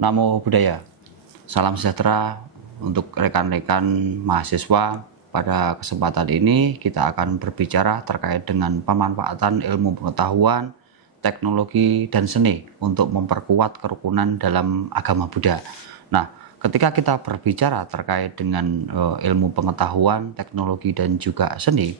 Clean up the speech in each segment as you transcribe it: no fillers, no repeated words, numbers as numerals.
Namo Buddhaya. Salam sejahtera untuk rekan-rekan mahasiswa. Pada kesempatan ini kita akan berbicara terkait dengan pemanfaatan ilmu pengetahuan, teknologi, dan seni untuk memperkuat kerukunan dalam agama Buddha. Nah, ketika kita berbicara terkait dengan ilmu pengetahuan, teknologi, dan juga seni,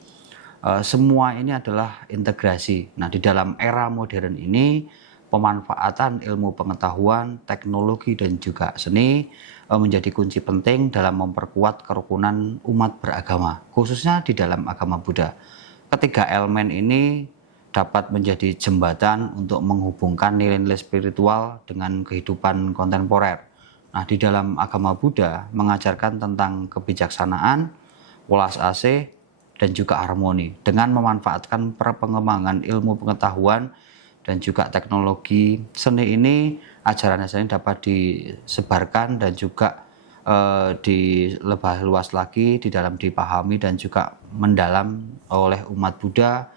semua ini adalah integrasi. Nah, di dalam era modern ini, pemanfaatan ilmu pengetahuan, teknologi, dan juga seni menjadi kunci penting dalam memperkuat kerukunan umat beragama, khususnya di dalam agama Buddha. Ketiga elemen ini dapat menjadi jembatan untuk menghubungkan nilai-nilai spiritual dengan kehidupan kontemporer. Nah, di dalam agama Buddha mengajarkan tentang kebijaksanaan, welas asih, dan juga harmoni dengan memanfaatkan pengembangan ilmu pengetahuan dan juga teknologi seni ini. Ajaran seni dapat disebarkan dan juga lebih luas lagi di dalam dipahami dan juga mendalam oleh umat Buddha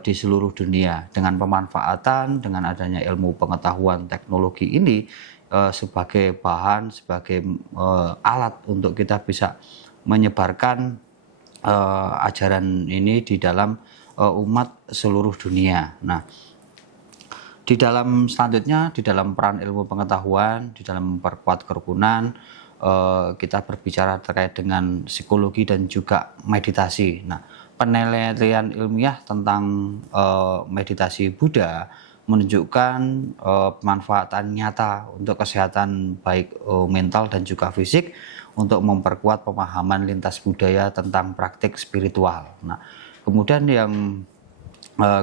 di seluruh dunia dengan pemanfaatan dengan adanya ilmu pengetahuan teknologi ini sebagai bahan, sebagai alat untuk kita bisa menyebarkan ajaran ini di dalam umat seluruh dunia. Nah, di dalam selanjutnya, di dalam peran ilmu pengetahuan, di dalam memperkuat kerukunan, kita berbicara terkait dengan psikologi dan juga meditasi. Nah, penelitian ilmiah tentang meditasi Buddha menunjukkan pemanfaatan nyata untuk kesehatan baik mental dan juga fisik untuk memperkuat pemahaman lintas budaya tentang praktik spiritual. Nah, kemudian yang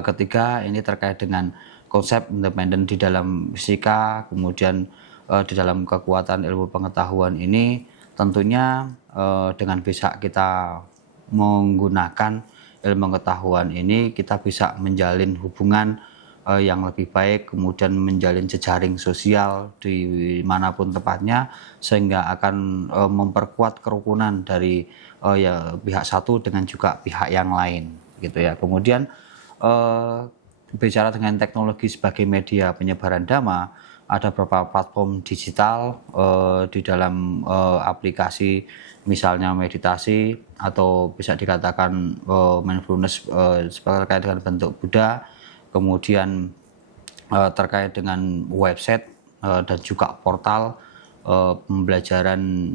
ketiga ini terkait dengan konsep independen di dalam fisika, kemudian di dalam kekuatan ilmu pengetahuan ini tentunya dengan bisa kita menggunakan ilmu pengetahuan ini kita bisa menjalin hubungan yang lebih baik, kemudian menjalin jejaring sosial di manapun tempatnya sehingga akan memperkuat kerukunan dari ya pihak satu dengan juga pihak yang lain gitu ya. Kemudian bicara dengan teknologi sebagai media penyebaran dhamma, ada beberapa platform digital di dalam aplikasi misalnya meditasi atau bisa dikatakan mindfulness terkait dengan bentuk Buddha, kemudian terkait dengan website dan juga portal pembelajaran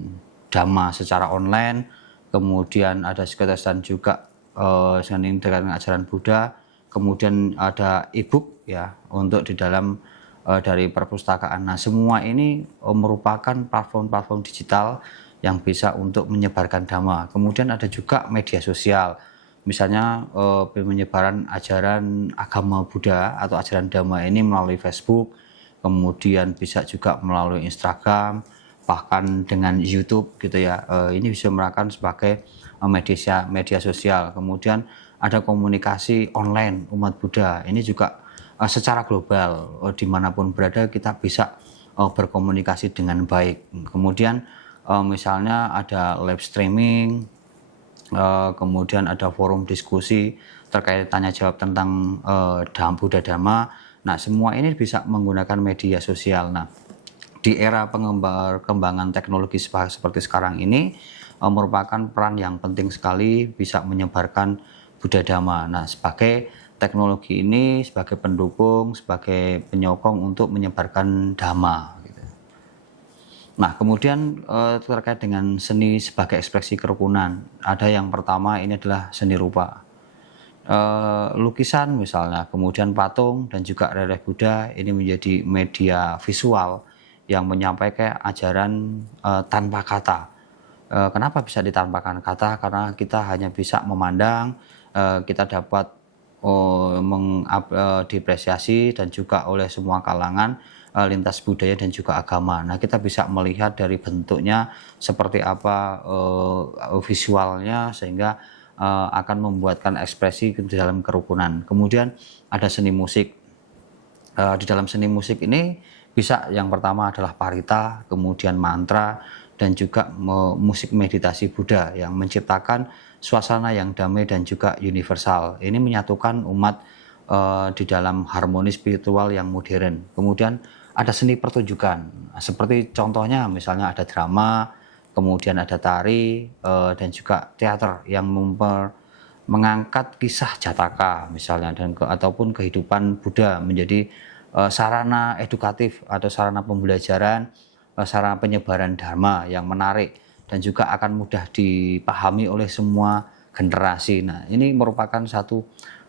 dhamma secara online, kemudian ada psikotesan juga dengan ajaran Buddha. Kemudian ada e-book ya untuk di dalam dari perpustakaan. Nah, semua ini merupakan platform-platform digital yang bisa untuk menyebarkan dhamma. Kemudian ada juga media sosial. Misalnya penyebaran ajaran agama Buddha atau ajaran dhamma ini melalui Facebook, kemudian bisa juga melalui Instagram, bahkan dengan YouTube gitu ya. Ini bisa merupakan sebagai media sosial. Kemudian ada komunikasi online umat Buddha. Ini juga secara global dimanapun berada kita bisa berkomunikasi dengan baik. Kemudian misalnya ada live streaming, kemudian ada forum diskusi terkait tanya jawab tentang Buddha Dhamma. Nah, semua ini bisa menggunakan media sosial. Nah, di era pengembangan teknologi seperti sekarang ini merupakan peran yang penting sekali bisa menyebarkan Buddha Dhamma. Nah, sebagai teknologi ini sebagai pendukung, sebagai penyokong untuk menyebarkan Dhamma. Gitu. Nah, kemudian terkait dengan seni sebagai ekspresi kerukunan, ada yang pertama ini adalah seni rupa. Lukisan misalnya, kemudian patung dan juga relief Buddha ini menjadi media visual yang menyampaikan ajaran tanpa kata. Kenapa bisa ditampakkan kata? Karena kita hanya bisa memandang, kita dapat diapresiasi dan juga oleh semua kalangan lintas budaya dan juga agama. Nah, kita bisa melihat dari bentuknya seperti apa visualnya sehingga akan membuatkan ekspresi di dalam kerukunan. Kemudian ada seni musik. Di dalam seni musik ini bisa yang pertama adalah parita, kemudian mantra, dan juga musik meditasi Buddha yang menciptakan suasana yang damai dan juga universal. Ini menyatukan umat di dalam harmoni spiritual yang modern. Kemudian ada seni pertunjukan. Nah, seperti contohnya misalnya ada drama, kemudian ada tari, dan juga teater yang mengangkat kisah Jataka misalnya ataupun kehidupan Buddha menjadi sarana edukatif atau sarana pembelajaran, sarana penyebaran dharma yang menarik dan juga akan mudah dipahami oleh semua generasi. Nah, ini merupakan satu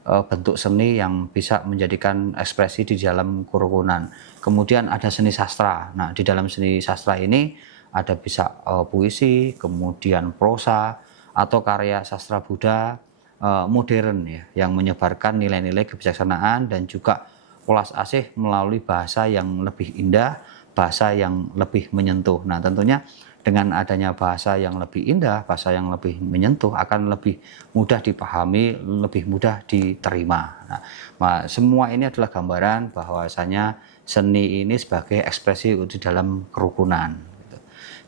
bentuk seni yang bisa menjadikan ekspresi di dalam kerukunan. Kemudian ada seni sastra. Nah, di dalam seni sastra ini ada bisa puisi, kemudian prosa atau karya sastra Buddha modern ya, yang menyebarkan nilai-nilai kebijaksanaan dan juga welas asih melalui bahasa yang lebih indah, bahasa yang lebih menyentuh. Nah, tentunya dengan adanya bahasa yang lebih indah, bahasa yang lebih menyentuh akan lebih mudah dipahami, lebih mudah diterima. Nah, semua ini adalah gambaran bahwasanya seni ini sebagai ekspresi di dalam kerukunan.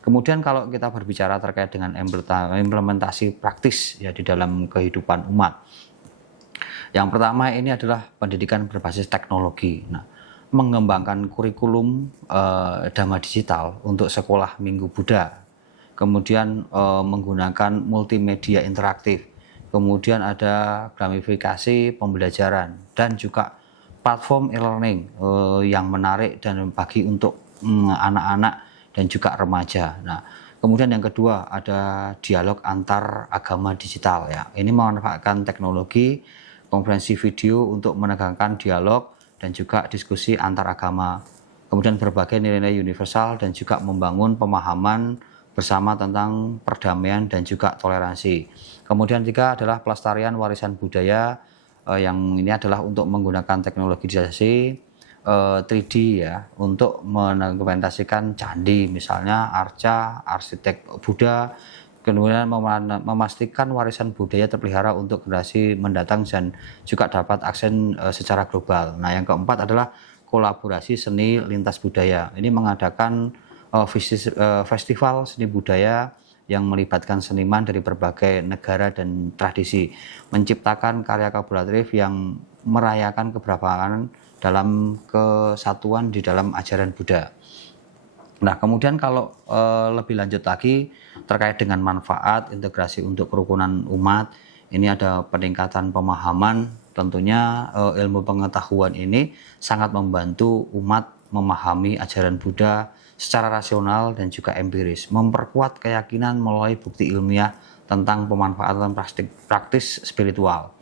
Kemudian kalau kita berbicara terkait dengan implementasi praktis ya di dalam kehidupan umat. Yang pertama ini adalah pendidikan berbasis teknologi. Nah, mengembangkan kurikulum Dhamma digital untuk sekolah Minggu Buddha. Kemudian menggunakan multimedia interaktif. Kemudian ada gamifikasi pembelajaran dan juga platform e-learning yang menarik dan bagi untuk anak-anak dan juga remaja. Nah, kemudian yang kedua ada dialog antar agama digital ya. Ini memanfaatkan teknologi konferensi video untuk menegangkan dialog dan juga diskusi antar agama. Kemudian berbagai nilai-nilai universal dan juga membangun pemahaman bersama tentang perdamaian dan juga toleransi. Kemudian tiga adalah pelestarian warisan budaya yang ini adalah untuk menggunakan teknologi digitalisasi 3D ya untuk mengimplementasikan candi misalnya arca, arsitek Buddha, kemudian memastikan warisan budaya terpelihara untuk generasi mendatang dan juga dapat akses secara global. Nah, yang keempat adalah kolaborasi seni lintas budaya. Ini mengadakan festival seni budaya yang melibatkan seniman dari berbagai negara dan tradisi, menciptakan karya kolaboratif yang merayakan keberagaman dalam kesatuan di dalam ajaran Buddha. Nah, kemudian kalau lebih lanjut lagi terkait dengan manfaat integrasi untuk kerukunan umat, ini ada peningkatan pemahaman. Tentunya ilmu pengetahuan ini sangat membantu umat memahami ajaran Buddha secara rasional dan juga empiris, memperkuat keyakinan melalui bukti ilmiah tentang pemanfaatan praktis spiritual.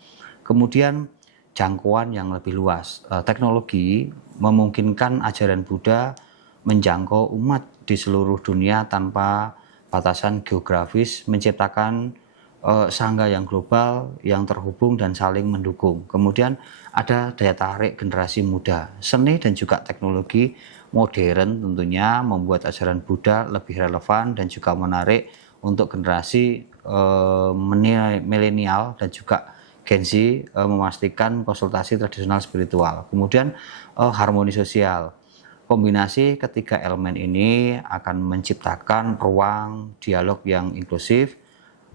Kemudian jangkauan yang lebih luas. Teknologi memungkinkan ajaran Buddha menjangkau umat di seluruh dunia tanpa batasan geografis, menciptakan sangga yang global, yang terhubung dan saling mendukung. Kemudian ada daya tarik generasi muda. Seni dan juga teknologi modern tentunya membuat ajaran Buddha lebih relevan dan juga menarik untuk generasi milenial dan juga Gen Z, memastikan konsultasi tradisional spiritual. Kemudian harmoni sosial. Kombinasi ketiga elemen ini akan menciptakan ruang dialog yang inklusif,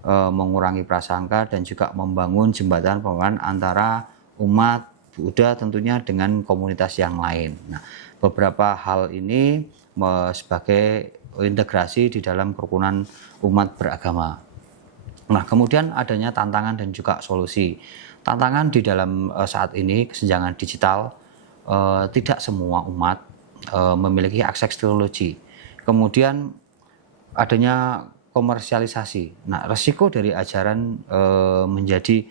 mengurangi prasangka dan juga membangun jembatan penghubungan antara umat Buddha tentunya dengan komunitas yang lain. Nah, beberapa hal ini sebagai integrasi di dalam kerukunan umat beragama. Nah, kemudian adanya tantangan dan juga solusi. Tantangan di dalam saat ini kesenjangan digital, tidak semua umat memiliki akses teknologi. Kemudian adanya komersialisasi. Nah, resiko dari ajaran menjadi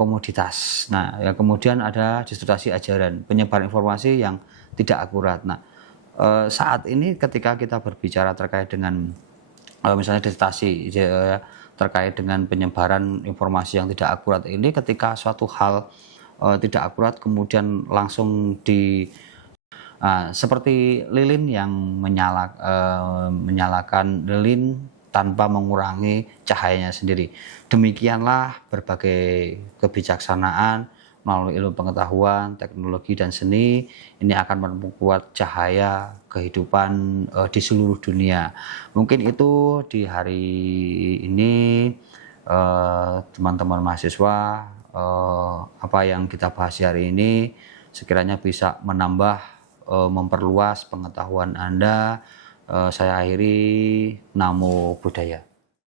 komoditas. Nah, ya kemudian ada distorsi ajaran, penyebaran informasi yang tidak akurat. Nah, saat ini ketika kita berbicara terkait dengan misalnya disertasi terkait dengan penyebaran informasi yang tidak akurat ini, ketika suatu hal tidak akurat kemudian langsung seperti lilin yang menyalakan lilin tanpa mengurangi cahayanya sendiri. Demikianlah berbagai kebijaksanaan melalui ilmu pengetahuan, teknologi dan seni ini akan memperkuat cahaya kehidupan di seluruh dunia. Mungkin itu di hari ini teman-teman mahasiswa, apa yang kita bahas hari ini sekiranya bisa menambah memperluas pengetahuan Anda. Saya akhiri, Namo Buddhaya.